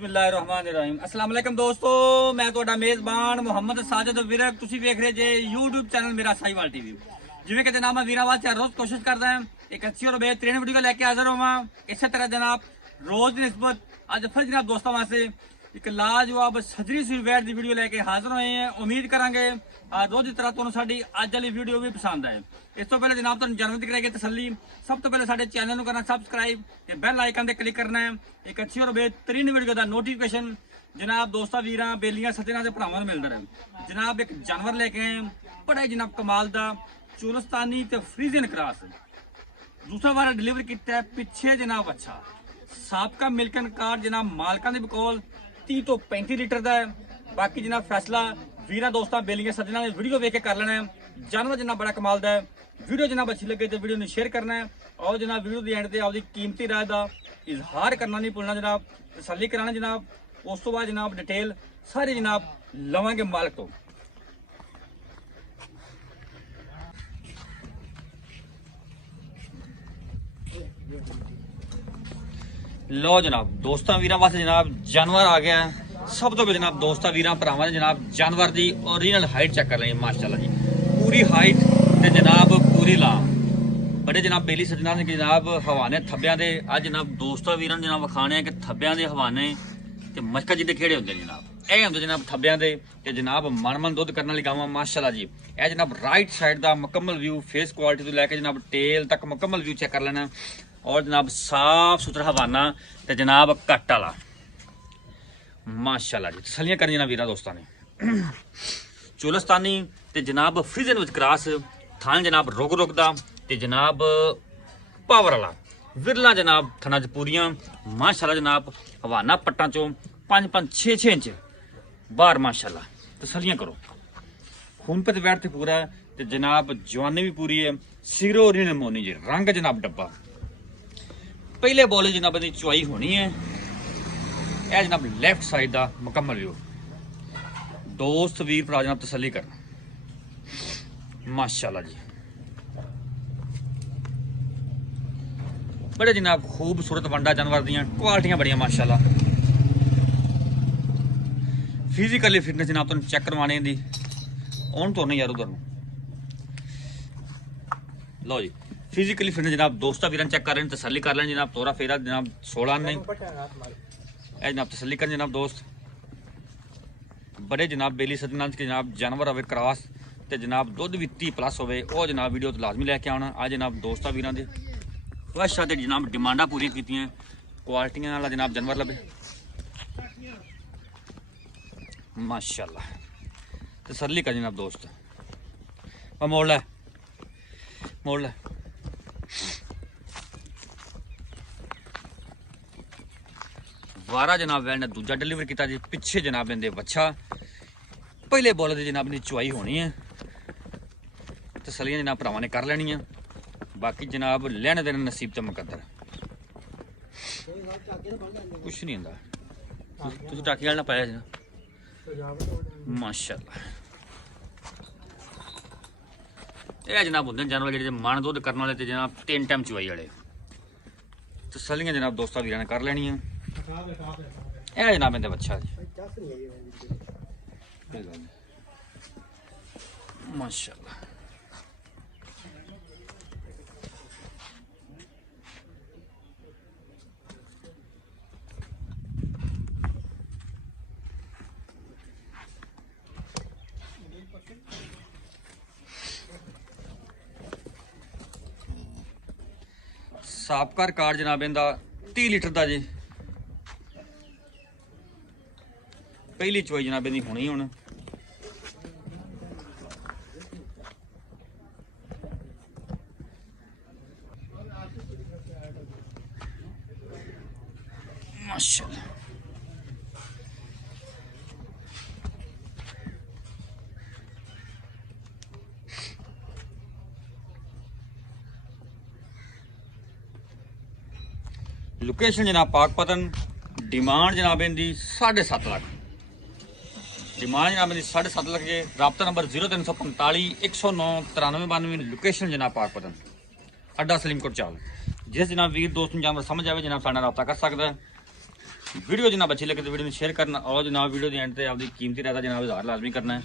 बिस्मिल्लाहिर्रहमानिर्रहीम। अस्सलाम वालेकुम दोस्तों, मैं ਤੁਹਾਡਾ ਮੇਜ਼ਬਾਨ ਮੁਹੰਮਦ ਸਾਜਦ ਵਿਰਕ। ਤੁਸੀਂ ਵੇਖ ਰਹੇ ਜੇ YouTube ਚੈਨਲ ਮੇਰਾ ਸਾਈਵਾਲ ਟੀਵੀ। ਜਿਵੇਂ ਕਿ ਜਨਾਬ ਮੈਂ ਵੀਰਾਂ ਵਾਸਤੇ ਰੋਜ਼ ਕੋਸ਼ਿਸ਼ ਕਰਦਾ ਹਾਂ ਇੱਕ ਅੱਛੀ ਔਰ बेहतरीन ਵੀਡੀਓ ਲੈ ਕੇ ਹਾਜ਼ਰ ਹੋਵਾਂ। ਇਸੇ ਤਰ੍ਹਾਂ ਜਨਾਬ ਰੋਜ਼ ਦੀ ਨਿਸਬਤ ਅੱਜ ਫਿਰ ਜਨਾਬ ਦੋਸਤਾਂ ਵਾਸਤੇ ਇੱਕ ਲਾਜਵਾਬ ਸਜਰੀ ਸਵੀਵੈਟ ਦੀ ਵੀਡੀਓ ਲੈ ਕੇ ਹਾਜ਼ਰ ਹੋਏ ਹਾਂ। ਉਮੀਦ ਕਰਾਂਗੇ ਰੋਜ਼ ਦੀ ਤਰ੍ਹਾਂ ਤੁਹਾਨੂੰ ਸਾਡੀ ਅੱਜ ਵਾਲੀ ਵੀਡੀਓ ਵੀ ਪਸੰਦ ਆਏ। ਇਸ ਤੋਂ ਪਹਿਲੇ ਜਨਾਬ ਤੁਹਾਨੂੰ ਜਨਮ ਦੀ ਕਰਾਂਗੇ ਤਸੱਲੀ। ਸਭ ਤੋਂ ਪਹਿਲੇ ਸਾਡੇ ਚੈਨਲ ਨੂੰ ਕਰਨਾ ਸਬਸਕ੍ਰਾਈਬ ਤੇ ਬੈਲ ਆਈਕਨ ਤੇ ਕਲਿੱਕ ਕਰਨਾ ਹੈ। ਇੱਕ ਅੱਛੀ ਔਰ बेहतरीन ਵੀਡੀਓ ਦਾ ਨੋਟੀਫਿਕੇਸ਼ਨ जनाब दोस्तों वीर बेलियां सजना के भरावां मिलता रहे। जनाब एक जानवर लेके आए बड़ा ही जनाब कमाल का चुलस्तानी ते फ्रीजियन क्रॉस दूसरा बार डिलीवर किया है पिछे जनाब। अच्छा साबका मिल्कन कार्ड जनाब मालकां दे कोल 30 तो 35 लीटर का है। बाकी जनाब फैसला वीर दोस्तों बेलियां सजना ने वीडियो वेख के कर लेना है। जानवर जनाब बड़ा कमाल का है। वीडियो जनाब अच्छी लगे तो वीडियो शेयर करना है और जनाब वीडियो के एंड से आपकी कीमती राय का इजहार करना नहीं भूलना जनाब। तसल्ली कराना जनाब। उस तो बाद जनाब डिटेल सारी जनाब लवांगे मालिक तो। लो जनाब दोस्तों वीर वास्ते जनाब जानवर आ गया है। सब तो जनाब दोस्तों वीर भरावां ने जनाब जानवर की ओरिजिनल हाइट चेक कर लें माशाल्लाह जी। पूरी हाइट ते जनाब पूरी लाम बड़े जनाब बेली सजना ने जनाब हवाने थब्बियां दे अज जनाब दोस्तों वीर जनाब विखाने कि थब्बियां दे हवाने ते मशका जिहदे खेड़े होंदे जनाब ਇਹ ਹੁੰਦੇ ਜਨਾਬ ਥੱਬਿਆਂ ਦੇ ਤੇ ਜਨਾਬ ਮਨ ਦੁੱਧ ਕਰਨ ਵਾਲੀ ਗਾਵਾਂ ਮਾਸ਼ਾਅੱਲਾ ਜੀ। ਇਹ ਜਨਾਬ ਰਾਈਟ ਸਾਈਡ ਦਾ ਮੁਕੰਮਲ ਵਿਊ ਫੇਸ ਕੁਆਲਿਟੀ ਤੋਂ ਲੈ ਕੇ ਜਨਾਬ ਟੇਲ ਤੱਕ ਮੁਕੰਮਲ ਵਿਊ ਚੈੱਕ ਕਰ ਲੈਣਾ ਔਰ ਜਨਾਬ ਸਾਫ ਸੁਥਰਾ ਹਵਾਨਾ ਤੇ ਜਨਾਬ ਕੱਟ ਵਾਲਾ ਮਾਸ਼ਾਅੱਲਾ ਜੀ। ਤਸੱਲੀਆਂ ਕਰੀ ਜਨਾਬ ਵੀਰਾਂ ਦੋਸਤਾਂ ਨੇ ਚੁਲਸਤਾਨੀ ਤੇ ਜਨਾਬ ਫਰੀਜ਼ਨ ਵਿੱਚ ਕ੍ਰਾਸ ਥਾਂ ਜਨਾਬ ਰੁਕ ਰੁਕਦਾ ਤੇ ਜਨਾਬ ਪਾਵਰ ਵਾਲਾ ਵਿਰਲਾ ਜਨਾਬ ਥਣਾ ਚ ਪੂਰੀਆਂ ਮਾਸ਼ਾਅੱਲਾ ਜਨਾਬ ਹਵਾਨਾ ਪੱਟਾਂ ਚੋਂ 5-5 6-6 इंच बाहर माशाल्लाह। तसलियां करो खून पे बैठ ते पूरा ते जनाब जवानी भी पूरी है। सिरो ओरिजिनल मोनी जी रंग जनाब डब्बा पहले बॉल जनाब की चुआई होनी है। यह जनाब लेफ्ट साइड का मुकम्मल व्यू दोस्त वीर भरा जनाब तसली करना माशाल्लाह जी। बड़े जनाब खूबसूरत वंडा जानवर दियां क्वालिटियां बड़ियां माशाल्लाह। फिजिकली फिटनेस जनाब तुम चेक करवाने दी ऑन तो नहीं यार उधर लो जी। फिजिकली फिटनेस जनाब दोस्तों वीर चेक कर रहे हैं तसली कर लें जनाब। तोरा फेरा जनाब 16 नहीं जनाब तसली करें जनाब दोस्त। बड़े जनाब बेली सजना के जनाब जानवर होवे क्रॉस ते जनाब दुध भी 30 प्लस होवे ओ जनाब वीडियो तो लाजमी लैके आना। आज जनाब दोस्तों वीर के वाशा ते जनाब डिमांडा पूरी की क्वालिटियां वाला जनाब जानवर लभे माशाल्लाह। तसल्ली कर जनाब दोस्त मोड़ लै मोड़ लै वारा जनाब वैन ने दूजा डिलीवर किया जी। पिछे जनाब इनके बच्चा पहले बॉल की जनाब इनकी चुआई होनी है। तसलियां जनाब भरावां ने कर लैनी है। बाकी जनाब लैने देने नसीब तो मुकद्दर कुछ नहीं होंदा। तुसीं टाकी वाला पाया जनाब माशाल्लाह। यह जनाब होंगे जानवर जो मन दुध करने वाले जनाब 3 टाइम चुआई वाले तसलियां जनाब दोस्तों वीर ने कर लेनी है। यह जनाब इनका बच्चा माशाल्लाह। साबका रिकॉर्ड जनाब इनका 30 लीटर का जी। पहली चुआई जनाब इनकी होनी हुण माशाल्लाह। लोकेशन जनाब पाकपतन डिमांड जनाब इनकी 7.5 लाख डिमांड जनाब इनकी 7.5 लाख जे। राबता नंबर 0345 109 9392 लोकेशन जनाब पाकपतन अड्डा सलीमकोट चाल। जिस जनाब वीर दोस्त जानवर समझ आए जनाब साडा रब्ता कर सकता है। ਵੀਡੀਓ ਜਨਾਬ ਅੱਛੀ ਲੱਗੇ ਤਾਂ ਵੀਡੀਓ ਨੂੰ ਸ਼ੇਅਰ ਕਰਨਾ ਔਰ ਜਨਾਬ ਵੀਡੀਓ ਦੇ ਐਂਡ ਤੇ ਆਪਦੀ ਕੀਮਤੀ ਰਾਇ ਦਾ ਜਨਾਬ ਇਜ਼ਹਾਰ ਲਾਜ਼ਮੀ ਕਰਨਾ ਹੈ।